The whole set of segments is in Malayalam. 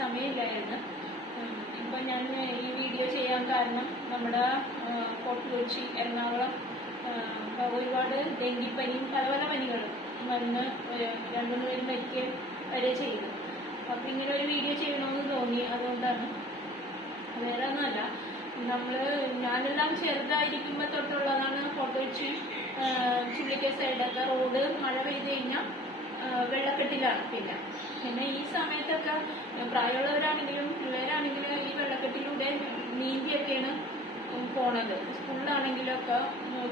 സമയമില്ലായിരുന്നു. ഇപ്പൊ ഞാൻ ഈ വീഡിയോ ചെയ്യാൻ കാരണം നമ്മുടെ ഫോർട്ട് കൊച്ചി, എറണാകുളം ഒരുപാട് ഡെങ്കിപ്പനിയും പല പല പനികളും വന്ന് 2-3 പേര് മരിക്കുക വരെ ചെയ്തു. അപ്പൊ ഇങ്ങനെ ഒരു വീഡിയോ ചെയ്യണമെന്ന് തോന്നി. അതുകൊണ്ടാണ്, വേറെ ഒന്നുമല്ല. ഞാനെല്ലാം ചെറുതായിരിക്കുമ്പോൾ തൊട്ടുള്ളതാണ് ഫോർട്ട് കൊച്ചി ചുള്ളിക്കൽ സൈഡൊക്കെ റോഡ് മഴ പെയ്ത് കഴിഞ്ഞാൽ വെള്ളക്കെട്ടിലാണ്. പിന്നെ ഈ സമയത്തൊക്കെ പ്രായമുള്ളവരാണെങ്കിലും പിള്ളേരാണെങ്കിലും ഈ വെള്ളക്കെട്ടിലൂടെ നീന്തിയൊക്കെയാണ് പോണത്. സ്കൂളിലാണെങ്കിലും ഒക്കെ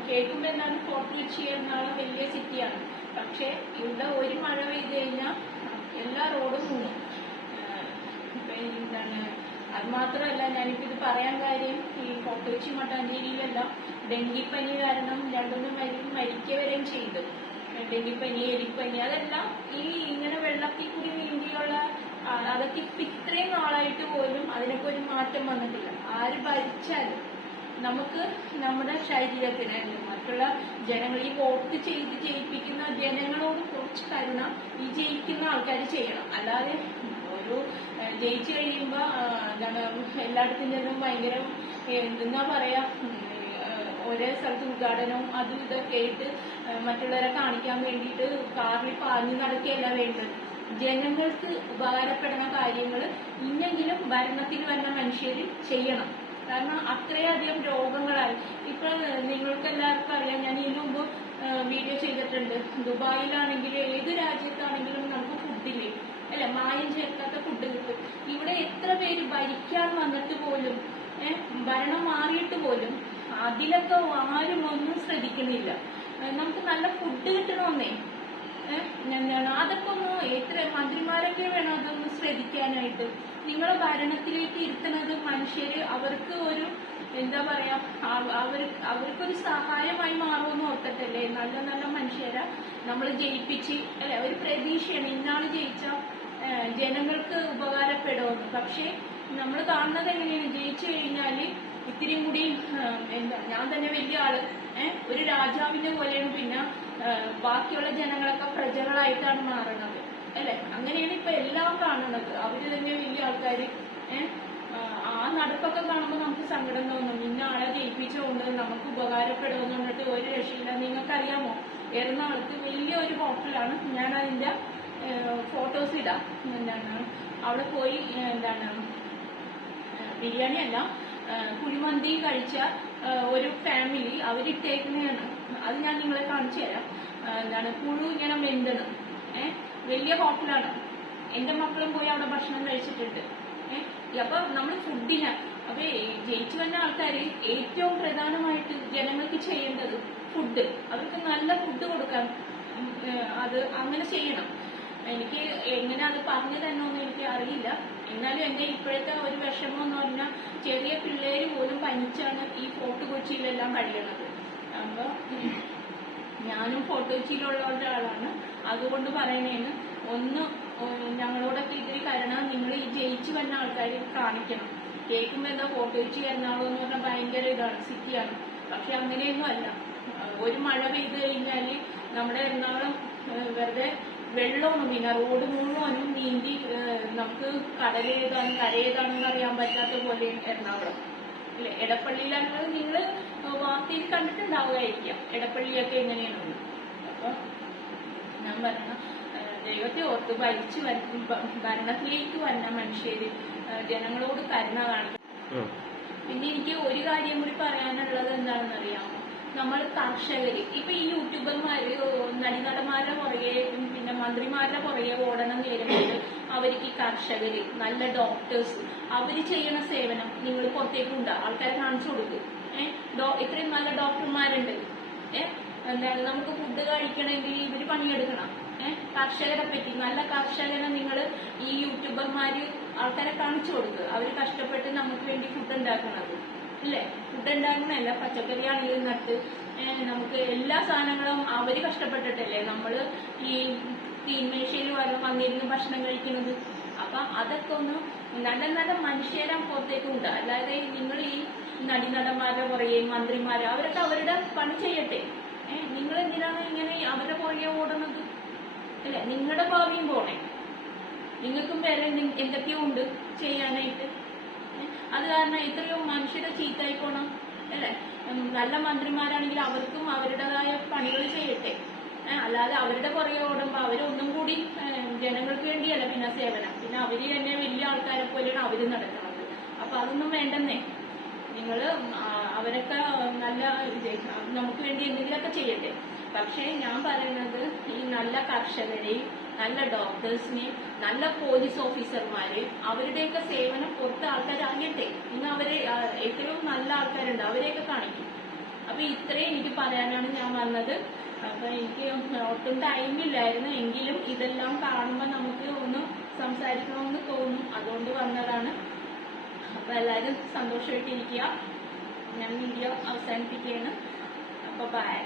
കേൾക്കുമ്പോൾ എന്താണ് ഫോർട്ട് കൊച്ചി എറണാകുളം വലിയ സിറ്റിയാണ്. പക്ഷെ ഇവിടെ ഒരു മഴ പെയ്ത് കഴിഞ്ഞാൽ എല്ലാ റോഡും മുങ്ങും. അത് മാത്രമല്ല, ഞാനിപ്പോൾ ഇത് പറയാൻ കാര്യം, ഈ ഫോർട്ട് കൊച്ചി മട്ടാഞ്ചേരിയിലെല്ലാം ഡെങ്കിപ്പനി കാരണം 2-3 മരിക്കവരെയും ചെയ്തു. ഡെങ്കിപ്പനി, എലിപ്പനി, അതെല്ലാം ഈ ഇങ്ങനെ വെള്ളത്തിൽ കൂടി നീന്തിയുള്ള അതൊക്കെ ഇത്രയും നാളായിട്ട് പോലും അതിനൊക്കെ ഒരു മാറ്റം വന്നിട്ടില്ല. ആര് ഭരിച്ചാലും നമുക്ക് നമ്മുടെ ശരീരത്തിന്, മറ്റുള്ള ജനങ്ങൾ, ഈ വോട്ട് ചെയ്ത് ജയിപ്പിക്കുന്ന ജനങ്ങളോട് കുറച്ച് കരുണ ഈ ജയിക്കുന്ന ആൾക്കാർ ചെയ്യണം. അല്ലാതെ ഒരു ജയിച്ചു കഴിയുമ്പോ എല്ലായിടത്തും ചെല്ലും ഭയങ്കര എന്തെന്നാ പറയാ, ഒരേ സ്ഥലത്ത് ഉദ്ഘാടനവും അതും ഇതൊക്കെ ആയിട്ട് മറ്റുള്ളവരെ കാണിക്കാൻ വേണ്ടിയിട്ട് കാറിൽ പാഞ്ഞു നടക്കുകയല്ല വേണ്ടത്. ജനങ്ങൾക്ക് ഉപകാരപ്പെടുന്ന കാര്യങ്ങൾ ഇന്നെങ്കിലും ഭരണത്തിൽ വരുന്ന മനുഷ്യർ ചെയ്യണം. കാരണം അത്രയധികം രോഗങ്ങളായി. ഇപ്പൊ നിങ്ങൾക്ക് എല്ലാവർക്കും അറിയാം, ഞാൻ ഇതിനു മുമ്പ് വീഡിയോ ചെയ്തിട്ടുണ്ട്. ദുബായിലാണെങ്കിലും ഏത് രാജ്യത്താണെങ്കിലും നമുക്ക് ഫുഡില്ലേ, അല്ല മായം ചേർക്കാത്ത ഫുഡ് കിട്ടും. ഇവിടെ എത്ര പേര് ഭരിക്കാൻ വന്നിട്ട് പോലും, ഭരണം മാറിയിട്ട് പോലും അതിലൊക്കെ ആരും ഒന്നും ശ്രദ്ധിക്കുന്നില്ല. നമുക്ക് നല്ല ഫുഡ് കിട്ടണമെന്നേ, അതൊക്കെ ഒന്ന് എത്ര മന്ത്രിമാരൊക്കെ വേണം അതൊന്ന് ശ്രദ്ധിക്കാനായിട്ട്. നിങ്ങളെ ഭരണത്തിലേക്ക് ഇരുത്തുന്നത് മനുഷ്യര് അവർക്ക് ഒരു എന്താ പറയാ, അവർക്കൊരു സഹായമായി മാറുമെന്ന് ഓർത്തിട്ടല്ലേ നല്ല നല്ല മനുഷ്യരെ നമ്മൾ ജയിപ്പിച്ച്, അല്ലെ, ഒരു പ്രതീക്ഷയാണ് ഇന്നാള് ജയിച്ച ജനങ്ങൾക്ക് ഉപകാരപ്പെടുമെന്ന്. പക്ഷെ നമ്മൾ കാണുന്നത് എങ്ങനെയാണ്, ജയിച്ചു കഴിഞ്ഞാല് ഇത്തിരി കൂടി ഞാൻ തന്നെ വലിയ ആള്, ഒരു രാജാവിന്റെ പോലെയാണ്. പിന്നെ ബാക്കിയുള്ള ജനങ്ങളൊക്കെ പ്രജകളായിട്ടാണ് മാറുന്നത്, അല്ലെ? അങ്ങനെയാണ് ഇപ്പൊ എല്ലാം കാണുന്നത്. അവര് തന്നെ വലിയ ആൾക്കാര്. ആ നടപ്പൊക്കെ കാണുമ്പോൾ നമുക്ക് സങ്കടം തോന്നും. ഇന്ന ആളെ ജയിപ്പിച്ചുകൊണ്ട് നമുക്ക് ഉപകാരപ്പെടുമെന്ന് പറഞ്ഞിട്ട് ഒരു രക്ഷയില്ല. നിങ്ങൾക്കറിയാമോ, എറണാകുളത്ത് വലിയൊരു ഹോട്ടലാണ്, ഞാൻ അതിന്റെ ഫോട്ടോസ് ഇടാം. അവിടെ പോയി ബിരിയാണി അല്ല, കുഴിമന്തി കഴിച്ച ഒരു ഫാമിലി അവരിട്ടേക്കുന്നതാണ്. അത് ഞാൻ നിങ്ങളെ കാണിച്ചു തരാം. പുഴു ഇങ്ങനെ വെന്തണം. വലിയ ഹോട്ടലാണ്. എന്റെ മക്കളും പോയി അവിടെ ഭക്ഷണം കഴിച്ചിട്ടുണ്ട്. അപ്പൊ നമ്മൾ ഫുഡിന്, അപ്പൊ ജയിച്ചു വന്ന ആൾക്കാര് ഏറ്റവും പ്രധാനമായിട്ട് ജനങ്ങൾക്ക് ചെയ്യേണ്ടത് ഫുഡ്, അവർക്ക് നല്ല ഫുഡ് കൊടുക്കാൻ, അത് അങ്ങനെ ചെയ്യണം. എനിക്ക് എങ്ങനെ അത് പറഞ്ഞു തന്നോന്ന് എനിക്ക് അറിയില്ല. എന്നാലും എന്റെ ഇപ്പോഴത്തെ ഒരു വിഷമം എന്ന് പറഞ്ഞാൽ ചെറിയ പിള്ളേര് പോലും പനിച്ചാണ് ഈ ഫോർട്ട് കൊച്ചിയിലെല്ലാം കഴിയണത്. അപ്പൊ ഞാനും ഫോർട്ട് കൊച്ചിയിലുള്ള ഒരാളാണ്. അതുകൊണ്ട് പറയണേന്ന് ഒന്ന് ഞങ്ങളോടൊക്കെ ഇതിൽ കരുണ നിങ്ങൾ ഈ ജയിച്ചു വന്ന ആൾക്കാർ കാണിക്കണം. കേൾക്കുമ്പോ എന്താ ഫോർട്ട് കൊച്ചി എറണാകുളം എന്ന് പറഞ്ഞാൽ ഭയങ്കര ഇതാണ്, സിറ്റിയാണ്. പക്ഷെ അങ്ങനെയൊന്നും അല്ല. ഒരു മഴ പെയ്ത് കഴിഞ്ഞാല് നമ്മുടെ എറണാകുളം വെറുതെ വെള്ളമാണ്. പിന്നെ റോഡ് മുഴുവനും നീന്തി നമുക്ക് കടലേതാണ് കരയേതാണെന്ന് അറിയാൻ പറ്റാത്ത പോലെ എറണാകുളം, അല്ലെ? എടപ്പള്ളിയിലാണെങ്കിൽ നിങ്ങൾ വാർത്തയിൽ കണ്ടിട്ടുണ്ടാവുകയായിരിക്കാം എടപ്പള്ളിയൊക്കെ എങ്ങനെയാണെന്ന്. അപ്പൊ ഞാൻ പറഞ്ഞ ദൈവത്തെ ഓർത്ത് ഭരണത്തിലേക്ക് വരുന്ന മനുഷ്യര് ജനങ്ങളോട് കരുണ കാണിക്കും. പിന്നെ എനിക്ക് ഒരു കാര്യം കൂടി പറയാനുള്ളത് എന്താണെന്ന് അറിയാമോ, നമ്മൾ കർഷകര് ഇപ്പൊ ഈ യൂട്യൂബർമാര് നടന്മാരുടെ പുറകെ പിന്നെ മന്ത്രിമാരുടെ പുറകെ ഓടണം നേരുമ്പോൾ അവർക്ക് ഈ കർഷകര്, നല്ല ഡോക്ടേഴ്സ്, അവര് ചെയ്യണ സേവനം നിങ്ങൾ പുറത്തേക്കുണ്ട് ആൾക്കാരെ കാണിച്ചു കൊടുക്കും. ഇത്രയും നല്ല ഡോക്ടർമാരുണ്ട്. നമുക്ക് ഫുഡ് കഴിക്കണമെങ്കിൽ ഇവര് പണിയെടുക്കണം. കർഷകരെ പറ്റി, നല്ല കർഷകനെ നിങ്ങൾ ഈ യൂട്യൂബർമാര് ആൾക്കാരെ കാണിച്ചു കൊടുക്കുക. അവര് കഷ്ടപ്പെട്ട് നമുക്ക് വേണ്ടി ഫുഡ് ഉണ്ടാക്കണത്, അല്ലേ? ഫുഡ് ഉണ്ടാക്കണല്ല, പച്ചക്കറി ആണെങ്കിലും നട്ട് നമുക്ക് എല്ലാ സാധനങ്ങളും അവര് കഷ്ടപ്പെട്ടിട്ടല്ലേ നമ്മൾ ഈ തീന്മേശയിൽ വന്നിരുന്ന് ഭക്ഷണം കഴിക്കുന്നത്. അപ്പൊ അതൊക്കെ ഒന്ന് നല്ല നല്ല മനുഷ്യരെ പുറത്തേക്കുണ്ട്. അല്ലാതെ നിങ്ങൾ ഈ നടന്മാരുടെ പുറകെ മന്ത്രിമാര് അവരൊക്കെ അവരുടെ പണി ചെയ്യട്ടെ. നിങ്ങൾ എന്തിനാണ് ഇങ്ങനെ അവരുടെ പുറകെ ഓടുന്നത്, അല്ലെ? നിങ്ങളുടെ ഭാവിയും പോണേ. നിങ്ങൾക്കും വേറെ എന്തൊക്കെയോ ഉണ്ട് ചെയ്യാനായിട്ട്. അത് കാരണം എത്രയോ മനുഷ്യരെ ചീത്തായി പോണം അല്ലേ? നല്ല മന്ത്രിമാരാണെങ്കിൽ അവർക്കും അവരുടേതായ പണികൾ ചെയ്യട്ടെ. അല്ലാതെ അവരുടെ പുറകെ ഓടുമ്പോ അവരൊന്നും കൂടി ജനങ്ങൾക്ക് വേണ്ടിയല്ല പിന്നെ സേവനം, പിന്നെ അവര് തന്നെ വലിയ ആൾക്കാരെ പോലെയാണ് അവര് നടക്കുന്നത്. അപ്പൊ അതൊന്നും വേണ്ടെന്നേ. നിങ്ങള് അവരൊക്കെ നല്ല നമുക്ക് വേണ്ടി എന്തെങ്കിലുമൊക്കെ ചെയ്യട്ടെ. പക്ഷെ ഞാൻ പറയുന്നത് ഈ നല്ല കർഷകരെയും നല്ല ഡോക്ടേഴ്സിനെയും നല്ല പോലീസ് ഓഫീസർമാര് അവരുടെയൊക്കെ സേവനം പുറത്ത് ആൾക്കാർ അറിയട്ടെ. നിങ്ങൾ അവരെ ഏറ്റവും നല്ല ആൾക്കാരുണ്ട് അവരെയൊക്കെ കാണിക്കും. അപ്പൊ ഇത്രയും എനിക്ക് പറയാനാണ് ഞാൻ വന്നത്. അപ്പൊ എനിക്ക് ഒട്ടും ടൈമില്ലായിരുന്നു, എങ്കിലും ഇതെല്ലാം കാണുമ്പോൾ നമുക്ക് ഒന്ന് സംസാരിക്കണമെന്ന് തോന്നും, അതുകൊണ്ട് വന്നതാണ്. അപ്പൊ എല്ലാവരും സന്തോഷമായിട്ടിരിക്കുക. ഞാൻ വീഡിയോ അവസാനിപ്പിക്കുകയാണ്. അപ്പൊ ബൈ.